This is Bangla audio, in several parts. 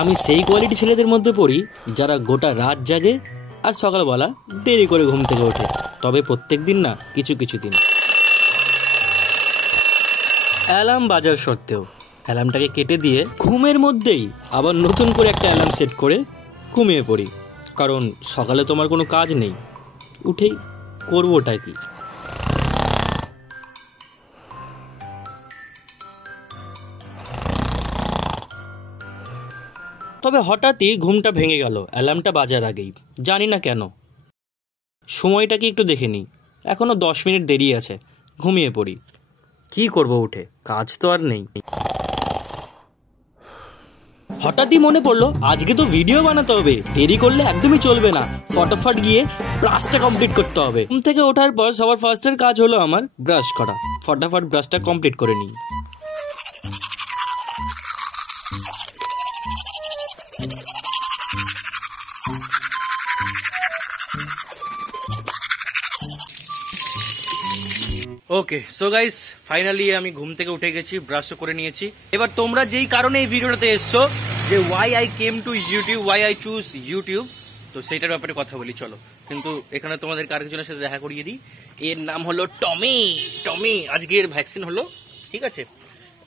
আমি সেই কোয়ালিটি ছেলেদের মধ্যে পড়ি যারা গোটা রাত জাগে আর সকালবেলা দেরি করে ঘুম থেকে ওঠে। তবে প্রত্যেক দিন না, কিছু কিছু দিন। অ্যালার্ম বাজার সত্ত্বেও অ্যালার্মটাকে কেটে দিয়ে ঘুমের মধ্যেই আবার নতুন করে একটা অ্যালার্ম সেট করে ঘুমিয়ে পড়ি। কারণ সকালে তোমার কোনো কাজ নেই, উঠেই করবোটা কি। তবে হঠাৎই ঘুমটা ভেঙে গেল অ্যালার্মটা বাজার আগেই। জানি না কেন। সময়টা কি একটু দেখে নিই, এখনও 10 মিনিট দেরি আছে। ঘুমিয়ে পড়ি। কি করব উঠে, কাজ তো আর নেই। হঠাৎই মনে পড়লো আজকে তো ভিডিও বানাতে হবে, দেরি করলে একদমই চলবে না। ফটাফট গিয়ে ব্রাশটা কমপ্লিট করতে হবে। ঘুম থেকে ওঠার পর সবার ফার্স্টের কাজ হলো আমার ব্রাশ করা। ফটাফট ব্রাশটা কমপ্লিট করে নিই। ওকে, সো গাইস, ফাইনালি আমি ঘুম থেকে উঠে গেছি, ব্রাশও করে নিয়েছি। এবার তোমরা যেই কারণে এই ভিডিওটাতে এসছো, যে why I came to YouTube, why I choose YouTube, তো সেইটার ব্যাপারে কথা বলি চলো। কিন্তু এখানে তোমাদের আরেকজনের সাথে দেখা করিয়ে দিই। এর নাম হলো টমি। টমি, আজকে এর ভ্যাকসিন হলো, ঠিক আছে?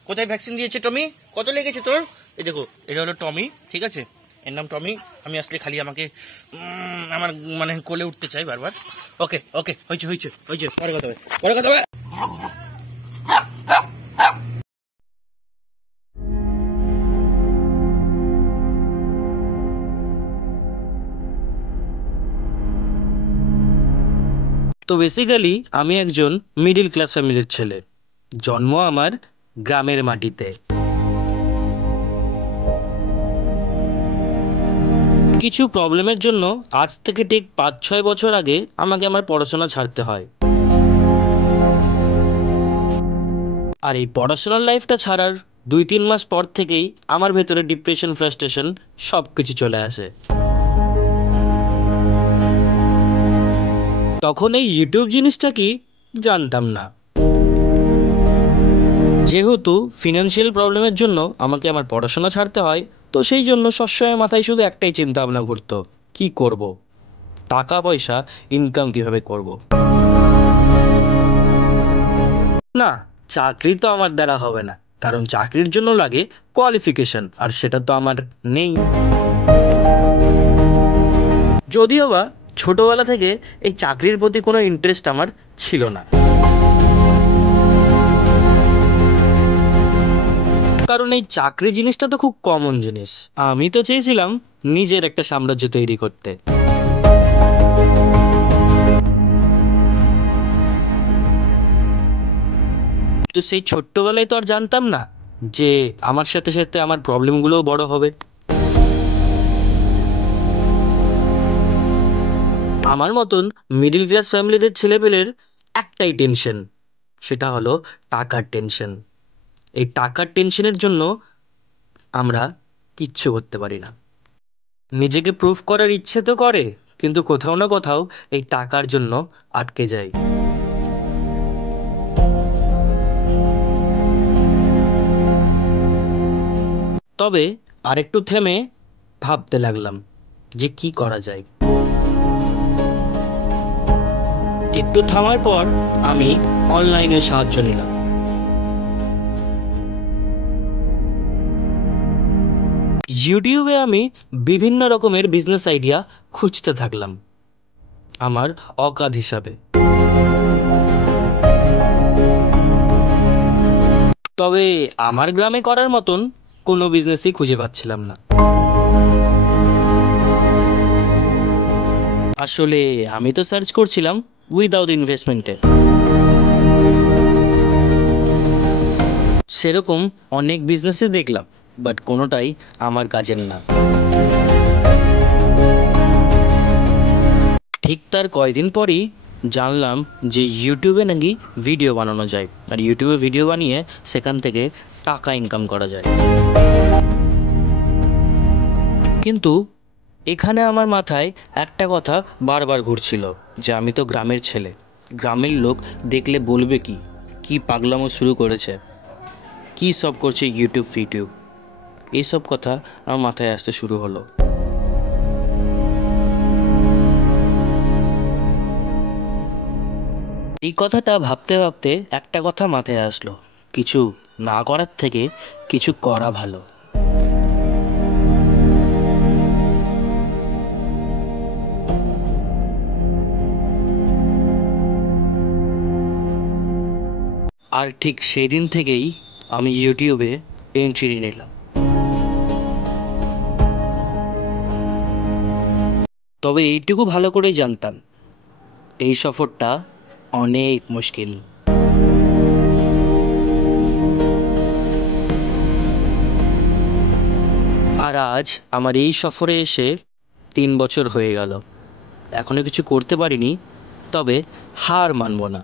কোথায় ভ্যাকসিন দিয়েছে টমি? কত লেগেছে তোর? এই দেখো, এটা হলো টমি, ঠিক আছে? এর নাম টমি। আমি আসলে খালি আমাকে আমার মানে কোলে উঠতে চাই বারবার। ওকে ওকে, হয়েছে হয়েছে হয়েছে, পরে কথা হবে, পরে কথা হবে। তো বেসিক্যালি আমি একজন মিডিল ক্লাস ফ্যামিলির ছেলে। জন্ম আমার গ্রামের মাটিতে। কিছু প্রবলেমের জন্য আজ থেকে ঠিক 5-6 বছর আগে আমাকে আমার পড়াশোনা ছাড়তে হয়। আর এই পড়াশোনার লাইফটা ছাড়ার 2-3 মাস পর থেকেই আমার ভেতরে ডিপ্রেশন, ফ্রাস্ট্রেশন সব কিছু চলে আসে। তখন এই ইউটিউব জিনিসটা কি জানতাম না। যেহেতু ফিনান্সিয়াল প্রবলেমের জন্য আমাকে আমার পড়াশোনা ছাড়তে হয়, তো সেই জন্য সবসময় মাথায় শুধু একটাই চিন্তা ভাবনা ঘুরতো, কি করব, টাকা পয়সা ইনকাম কিভাবে করব। না, চাকরি তো আমার দ্বারা হবে না, কারণ চাকরির জন্য লাগে কোয়ালিফিকেশন, আর সেটা তো আমার নেই। যদিও বা ছোটবেলা থেকে এই চাকরির প্রতি কোনো ইন্টারেস্ট আমার ছিল না। কারণ এই চাকরি জিনিসটা তো খুব কমন জিনিস। আমি তো চেয়েছিলাম নিজের একটা সাম্রাজ্য তৈরি করতে। তো সেই ছোট্টবেলায় তো আর জানতাম না যে আমার সাথে সাথে আমার প্রবলেমগুলোও বড় হবে। আমার মতন মিডিল ক্লাস ফ্যামিলিদের ছেলেপেলের একটাই টেনশন, সেটা হলো টাকার টেনশন। এই টাকার টেনশনের জন্য আমরা কিচ্ছু করতে পারি না। নিজেকে প্রুভ করার ইচ্ছে তো করে, কিন্তু কোথাও না কোথাও এই টাকার জন্য আটকে যাই। তবে আরেকটু থেমে ভাবতে লাগলাম যে কি করা যায়। একটু থামার পর আমি অনলাইনে সাহায্য নিলাম। ইউটিউবে আমি বিভিন্ন রকমের বিজনেস আইডিয়া খুঁজতে থাকলাম আমার অকাজ হিসাবে। তবে আমার গ্রামে করার মতন কোনো বিজনেসই খুঁজে পাচ্ছিলাম না। আসলে আমি তো সার্চ করছিলাম উইদাউট ইনভেস্টমেন্টে। সেরকম অনেক বিজনেসই দেখলাম, বাট কোনোটাই আমার কাজের না। ঠিক তার কয়েকদিন পরই জানলাম যে ইউটিউবে নাকি ভিডিও বানানো যায়, আর ইউটিউবে ভিডিও বানিয়ে সেখান থেকে টাকা ইনকাম করা যায়। কিন্তু এখানে আমার মাথায় একটা কথা বারবার ঘুরছিল যে আমি তো গ্রামের ছেলে, গ্রামের লোক দেখলে বলবে কি, কি পাগলামো শুরু করেছে, কি সব করছে ইউটিউব ফিউটিউব। এইসব কথা আমার মাথায় আসতে শুরু হলো। এই কথাটা ভাবতে ভাবতে একটা কথা মাথায় আসলো, কিছু না করার থেকে কিছু করা ভালো। আর ঠিক সেই দিন থেকেই আমি ইউটিউবে এন্ট্রি নিলাম। তবে এইটুকু ভালো করেই জানতাম, এই সফরটা অনেক মুশকিল। আর আজ আমার এই সফরে এসে 3 বছর হয়ে গেল। এখনো কিছু করতে পারিনি, তবে হার মানব না।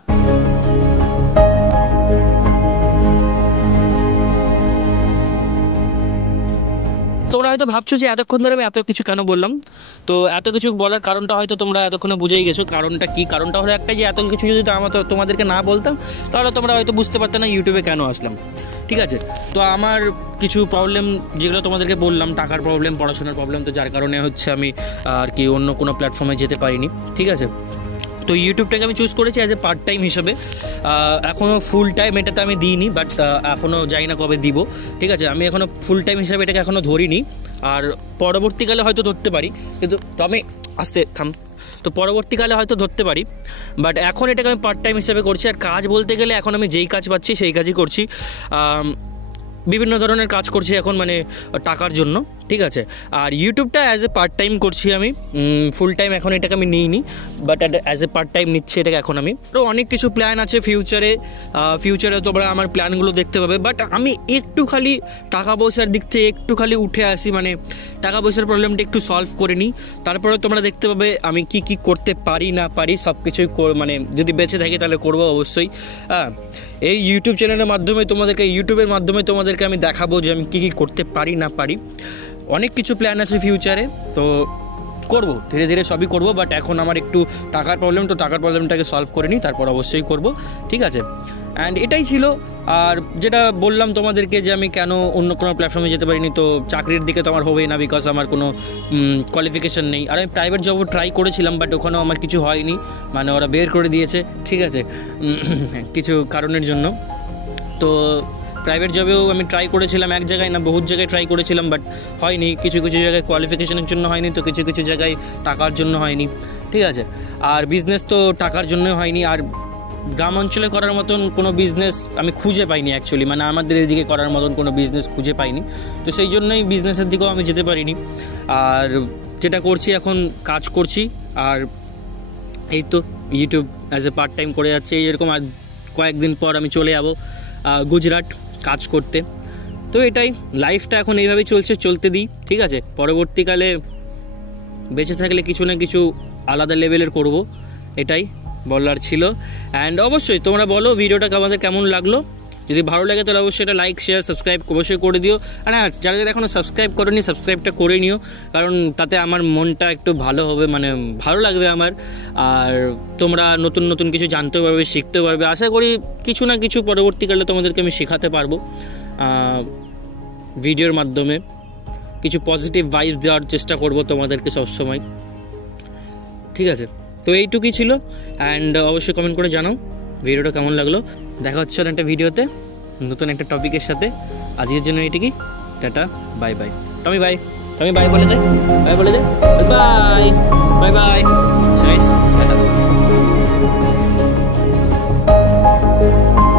তোমরা হয়তো ভাবছো যে এতক্ষণ ধরে আমি এত কিছু কেন বললাম। তো এত কিছু বলার কারণটা হয়তো তোমরা এতক্ষণে বুঝেই গেছো। কারণটা কি? কারণটা হলো একটাই, যে এত কিছু যদি তোমাদেরকে না বলতাম তাহলে তোমরা হয়তো বুঝতে পারতে না ইউটিউবে কেন আসলাম। ঠিক আছে, তো আমার কিছু প্রবলেম যেগুলো তোমাদেরকে বললাম, টাকার প্রবলেম, পড়াশোনার প্রবলেম, তো যার কারণে হচ্ছে আমি আর কি অন্য কোনো প্ল্যাটফর্মে যেতে পারিনি। ঠিক আছে, তো ইউটিউবটাকে আমি চুজ করেছি অ্যাজ এ পার্ট টাইম হিসাবে। এখনও ফুল টাইম এটাতে আমি দিইনি, বাট এখনও জানি না কবে দিব। ঠিক আছে, আমি এখনও ফুল টাইম হিসাবে এটাকে এখনও ধরিনি, আর পরবর্তীকালে হয়তো ধরতে পারি, কিন্তু আমি তো পরবর্তীকালে হয়তো ধরতে পারি, বাট এখন এটাকে আমি পার্ট টাইম হিসাবে করছি। আর কাজ বলতে গেলে এখন আমি যেই কাজ পাচ্ছি সেই কাজই করছি। বিভিন্ন ধরনের কাজ করছি এখন, মানে টাকার জন্য। ঠিক আছে, আর ইউটিউবটা অ্যাজ এ পার্ট টাইম করছি আমি, ফুল টাইম এখন এটাকে আমি নিইনি, but as a part time নিচ্ছি এটাকে এখন আমি। তো অনেক কিছু প্ল্যান আছে ফিউচারে তোমরা আমার প্ল্যানগুলো দেখতে পাবে, বাট আমি একটু খালি টাকা পয়সার দিক থেকে একটু খালি উঠে আসি, মানে টাকা পয়সার প্রবলেমটা একটু সলভ করে নিই, তারপরে তোমরা দেখতে পাবে আমি কি কি করতে পারি না পারি সব কিছুই, মানে যদি বেঁচে থাকি তাহলে করবো অবশ্যই। হ্যাঁ, এই ইউটিউবের মাধ্যমে তোমাদেরকে আমি দেখাবো যে আমি কী কী করতে পারি না পারি। অনেক কিছু প্ল্যান আছে ফিউচারে, তো করব, ধীরে ধীরে সবই করব, বাট এখন আমার একটু টাকার প্রবলেম, তো টাকার প্রবলেমটাকে সলভ করে নিই, তারপর অবশ্যই করব। ঠিক আছে, অ্যান্ড এটাই ছিল। আর যেটা বললাম তোমাদেরকে যে আমি কেন অন্য কোনো প্ল্যাটফর্মে যেতে পারিনি, তো চাকরির দিকে তো আমার হবেই না, বিকজ আমার কোনো কোয়ালিফিকেশান নেই। আর আমি প্রাইভেট জবও ট্রাই করেছিলাম, বাট ওখানেও আমার কিছু হয়নি, মানে ওরা বের করে দিয়েছে। ঠিক আছে, কিছু কারণের জন্য। তো প্রাইভেট জবেও আমি ট্রাই করেছিলাম, এক জায়গায় না বহুত জায়গায় ট্রাই করেছিলাম, বাট হয়নি। কিছু কিছু জায়গায় কোয়ালিফিকেশনের জন্য হয়নি, তো কিছু কিছু জায়গায় টাকার জন্য হয়নি। ঠিক আছে, আর বিজনেস তো টাকার জন্য হয়নি। আর গ্রাম অঞ্চলে করার মতন কোনো বিজনেস আমি খুঁজে পাইনি অ্যাকচুয়ালি, মানে আমাদের এদিকে করার মতন কোনো বিজনেস খুঁজে পাইনি, তো সেই জন্যই বিজনেসের দিকেও আমি যেতে পারিনি। আর যেটা করছি এখন, কাজ করছি, আর এই তো YouTube as a part time করে যাচ্ছে। এরকম আর কয়েকদিন পর আমি চলে যাব গুজরাট কাজ করতে। তো এটাই লাইফটা এখন এইভাবেই চলতে দিই। ঠিক আছে, পরবর্তীকালে বেঁচে থাকলে কিছু না কিছু আলাদা লেভেলের করব, এটাই বলার ছিল। অ্যান্ড অবশ্যই তোমরা বলো ভিডিওটা আমাদের কেমন লাগলো। যদি ভালো লাগে তাহলে অবশ্যই এটা লাইক, শেয়ার, সাবস্ক্রাইব অবশ্যই করে দিও। আর হ্যাঁ, যারা যারা এখনও সাবস্ক্রাইব করেনি সাবস্ক্রাইবটা করে নিও, কারণ তাতে আমার মনটা একটু ভালো হবে, মানে ভালো লাগবে আমার। আর তোমরা নতুন নতুন কিছু জানতে পারবে, শিখতে পারবে। আশা করি কিছু না কিছু পরবর্তীকালে তোমাদেরকে আমি শেখাতে পারবো ভিডিওর মাধ্যমে। কিছু পজিটিভ ভাইব দেওয়ার চেষ্টা করব তোমাদেরকে সবসময়। ঠিক আছে, তো এইটুকুই ছিল। অ্যান্ড অবশ্যই কমেন্ট করে জানাও ভিডিওটা কেমন লাগলো। দেখা হচ্ছে একটা ভিডিওতে নতুন একটা টপিকের সাথে। আজকের জন্য এইটুকুই, tata, bye bye. Tommy bye বলে দে, bye bye bye bye, tata.